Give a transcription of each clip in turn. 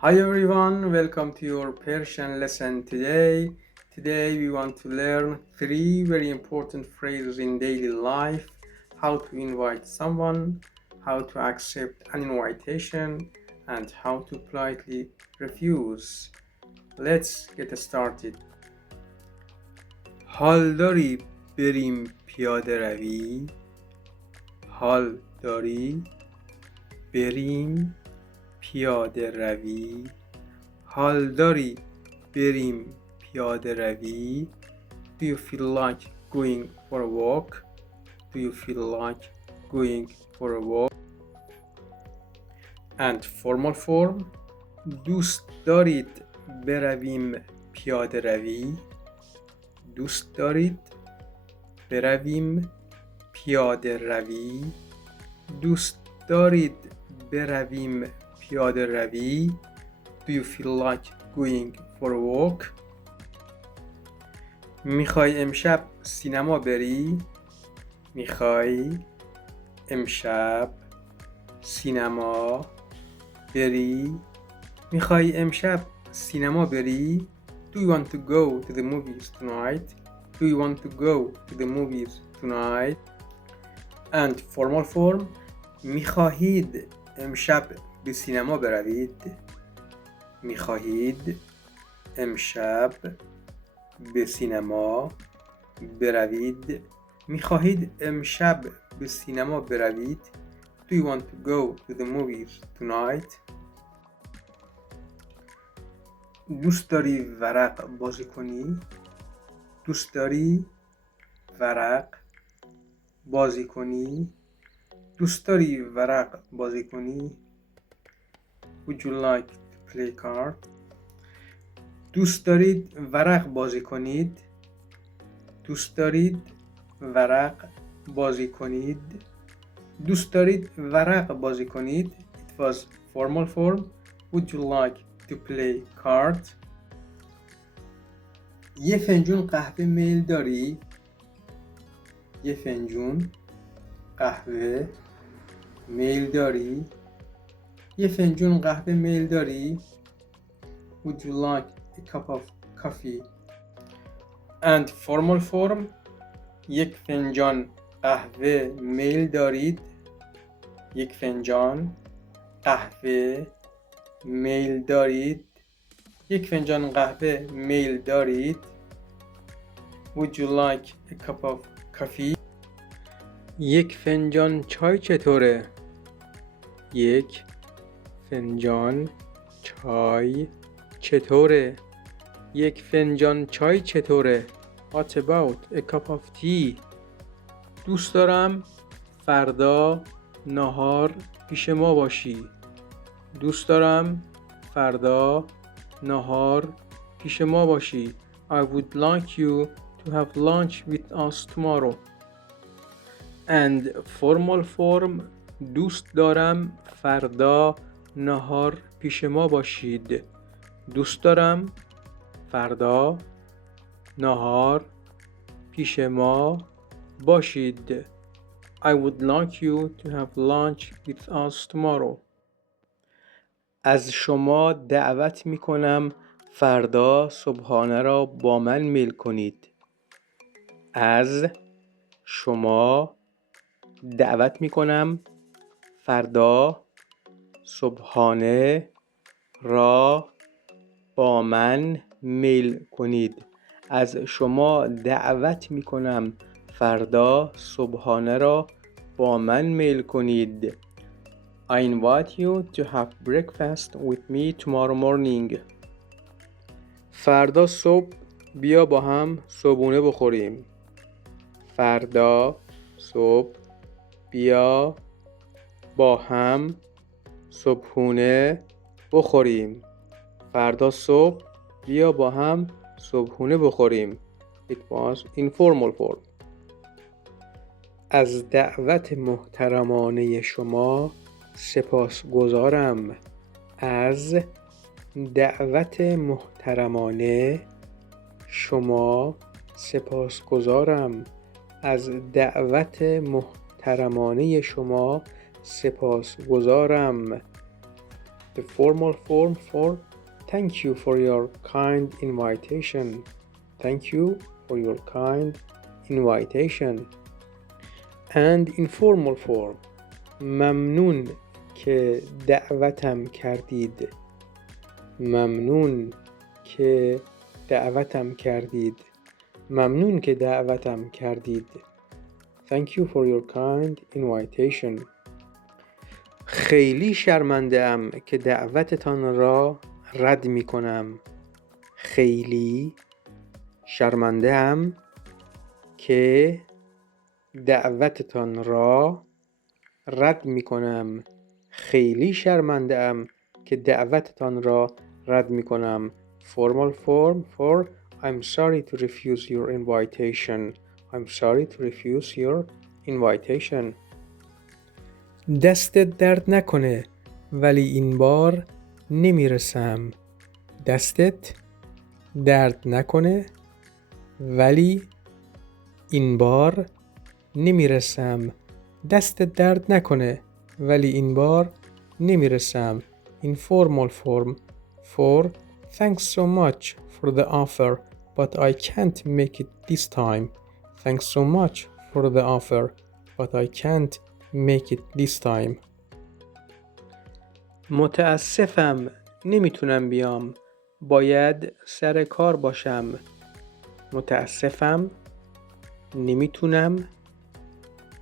Hi everyone, welcome to your Persian lesson today. Today we want to learn three very important phrases in daily life: how to invite someone, how to accept an invitation, and how to politely refuse. Let's get started. حال داری بریم پیاده روی؟ حال داری بریم پیاده روی؟ حال داری بریم پیاده روی؟ Do you feel like going for a walk? Do you feel like going for a walk? And formal form: دوست دارید برویم پیاده روی؟ دوست دارید برویم پیاده روی؟ دوست دارید برویم پیاده روی؟ Do you feel like going for a walk? میخوای امشب سینما بری؟ میخوای امشب سینما بری؟ میخوای امشب سینما بری؟ Do you want to go to the movies tonight? Do you want to go to the movies tonight? And formal form: میخواهید امشب به سینما بروید؟ میخواهید امشب به سینما بروید؟ میخواهید امشب به سینما بروید؟ Do you want to go to the movies tonight? دوست داری ورق بازی کنی؟ دوست داری ورق بازی کنی؟ دوست داری ورق بازی کنی؟ Would you like to play card? دوست دارید ورق بازی کنید؟ دوست دارید ورق بازی کنید؟ دوست دارید ورق بازی کنید؟ It was formal form. Would you like to play cards? یه فنجون قهوه میل داری؟ یه فنجون قهوه میل داری؟ یه فنجون قهوه میل داری؟ Would you like a cup of coffee? And formal form: یک فنجان قهوه میل دارید؟ یک فنجان قهوه میل دارید؟ یک فنجان قهوه میل دارید؟ Would you like a cup of coffee? یک فنجان چای چطوره؟ یک فنجان چای چطوره؟ یک فنجان چای چطوره؟ What about a cup of tea? دوست دارم فردا نهار پیش ما باشی. دوست دارم فردا نهار پیش ما باشی. I would like you to have lunch with us tomorrow. And formal form: دوست دارم فردا نهار پیش ما باشید. دوست دارم فردا نهار پیش ما باشید. I would like you to have lunch with us tomorrow. از شما دعوت می کنم فردا صبحانه را با من میل کنید. از شما دعوت می کنم فردا صبحانه را با من میل کنید. از شما دعوت می کنم فردا صبحانه را با من میل کنید. I invite you to have breakfast with me tomorrow morning. فردا صبح بیا با هم صبحونه بخوریم. فردا صبح بیا با هم صبحونه بخوریم. فردا صبح بیا با هم صبحونه بخوریم. It was informal form. از دعوت محترمانه شما سپاسگزارم. از دعوت محترمانه شما سپاسگزارم. از دعوت محترمانه شما سپاسگزارم. The formal form for thank you for your kind invitation. Thank you for your kind invitation. And informal form ممنون که دعوتم کردید. ممنون که دعوتم کردید. ممنون که دعوتم کردید. Thank you for your kind invitation. خیلی شرمنده ام که دعوتتان را رد می کنم. خیلی شرمنده ام که دعوتتان را رد می کنم. خیلی شرمنده ام که دعوتتان را رد می کنم. Formal form for I'm sorry to refuse your invitation. I'm sorry to refuse your invitation. دستت درد نکنه ولی این بار نمیرسم. دستت درد نکنه ولی این بار نمیرسم. دستت درد نکنه ولی این بار نمیرسم. Informal form for thanks so much for the offer but I can't make it this time. Thanks so much for the offer but I can't make it this time. متاسفم نمیتونم بیام. باید سر کار باشم. متاسفم نمیتونم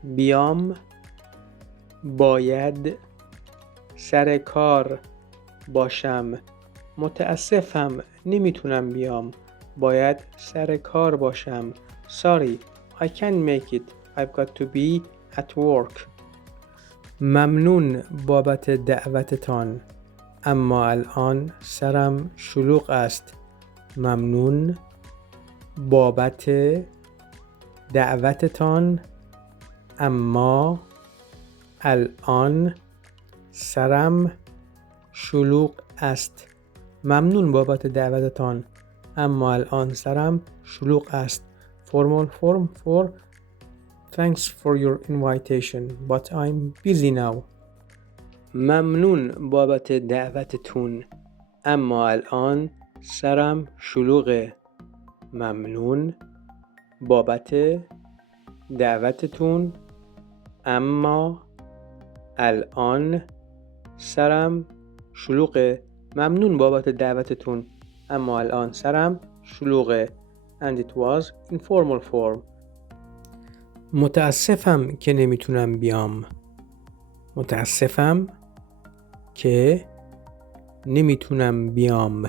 بیام. باید سر کار باشم. متاسفم نمیتونم بیام. باید سر کار باشم. Sorry, I can't make it. I've got to be at work. ممنون بابت دعوتتان اما الان سرم شلوغ است. ممنون بابت دعوتتان اما الان سرم شلوغ است. ممنون بابت دعوتتان اما الان سرم شلوغ است. Formal form for thanks for your invitation but I'm busy now. ممنون بابت دعوتتون اما الان سرم شلوغه. ممنون بابت دعوتتون اما الان سرم شلوغه. ممنون بابت دعوتتون اما الان سرم شلوغه. And it was informal form. متاسفم که نمیتونم بیام. متاسفم که نمیتونم بیام.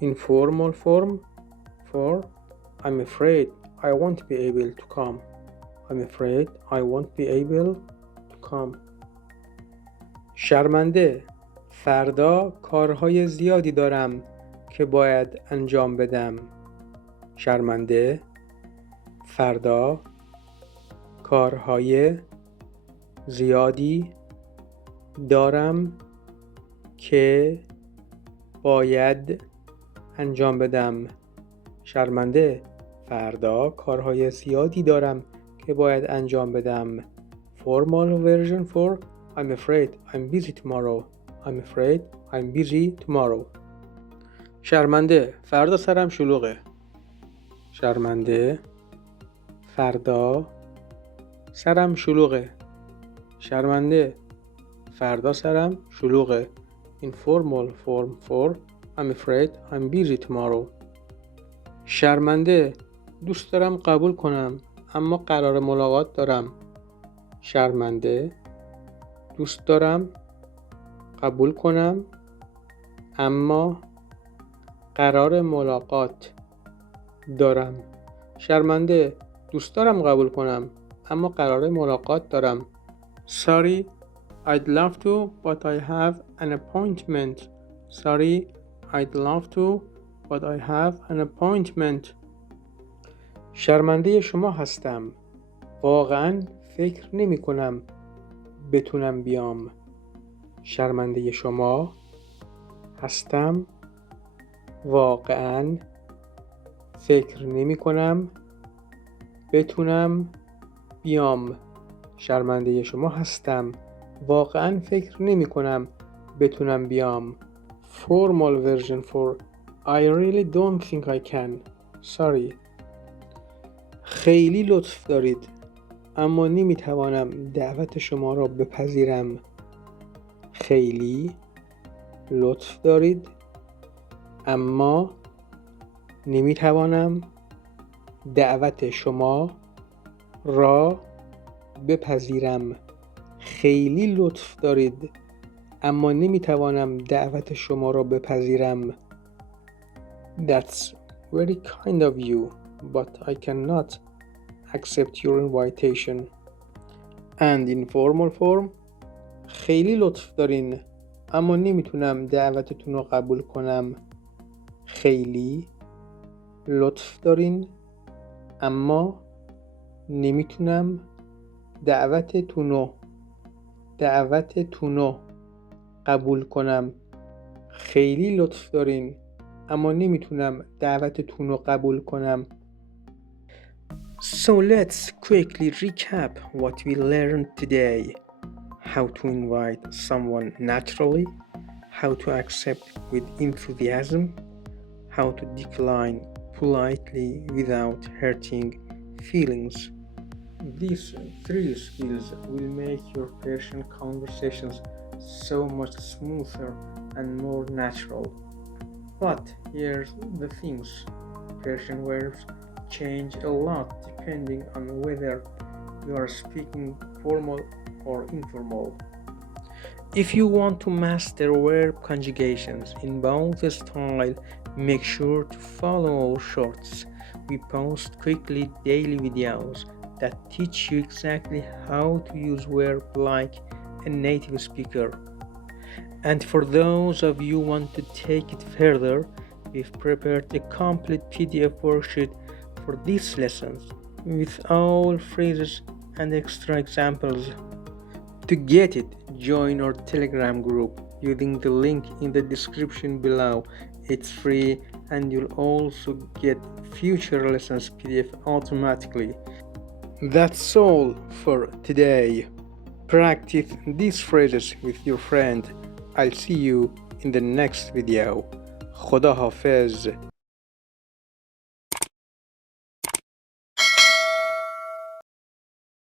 Informal form for I'm afraid I won't be able to come. I'm afraid I won't be able to come. شرمنده فردا کارهای زیادی دارم که باید انجام بدم. شرمنده فردا کارهای زیادی دارم که باید انجام بدم. شرمنده فردا کارهای زیادی دارم که باید انجام بدم. Formal version for I'm afraid I'm busy tomorrow. I'm afraid I'm busy tomorrow. شرمنده فردا سرم شلوغه. شرمنده فردا سرم شلوغه. شرمنده فردا سرم شلوغه. Informal form for I'm afraid I'm busy tomorrow. شرمنده دوست دارم قبول کنم اما قرار ملاقات دارم. شرمنده دوست دارم قبول کنم اما قرار ملاقات دارم. شرمنده دوست دارم قبول کنم اما قرار ملاقات دارم. Sorry, I'd love to but I have an appointment. Sorry, I'd love to but I have an appointment. شرمنده شما هستم. واقعاً فکر نمی کنم بتونم بیام. شرمنده شما هستم. واقعاً فکر نمی کنم بتونم بیام. شرمنده شما هستم. واقعاً فکر نمی کنم بتونم بیام. Formal version for I really don't think I can. Sorry. خیلی لطف دارید اما نمیتوانم دعوت شما را بپذیرم. خیلی لطف دارید اما نمیتوانم دعوت شما را بپذیرم. خیلی لطف دارید اما نمیتوانم دعوت شما را بپذیرم. That's very kind of you, but I cannot accept your invitation. And in formal form, خیلی لطف دارین اما نمیتونم دعوتتون رو قبول کنم. خیلی لطف دارین اما نمیتونم دعوتتون رو قبول کنم. خیلی لطف دارین اما نمیتونم دعوتتون رو قبول کنم. So let's quickly recap what we learned today. How to invite someone naturally, how to accept with enthusiasm, how to decline politely without hurting feelings. These 3 skills will make your Persian conversations so much smoother and more natural. But here's the things. Persian verbs change a lot depending on whether you are speaking formal or informal. If you want to master verb conjugations in both styles, make sure to follow our shorts. We post quickly daily videos that teach you exactly how to use verb like a native speaker. And for those of you who want to take it further, we've prepared a complete PDF worksheet for these lessons with all phrases and extra examples. To get it, join our Telegram group using the link in the description below. It's free and you'll also get future lessons PDF automatically. That's all for today. Practice these phrases with your friend. I'll see you in the next video. خدا حافظ.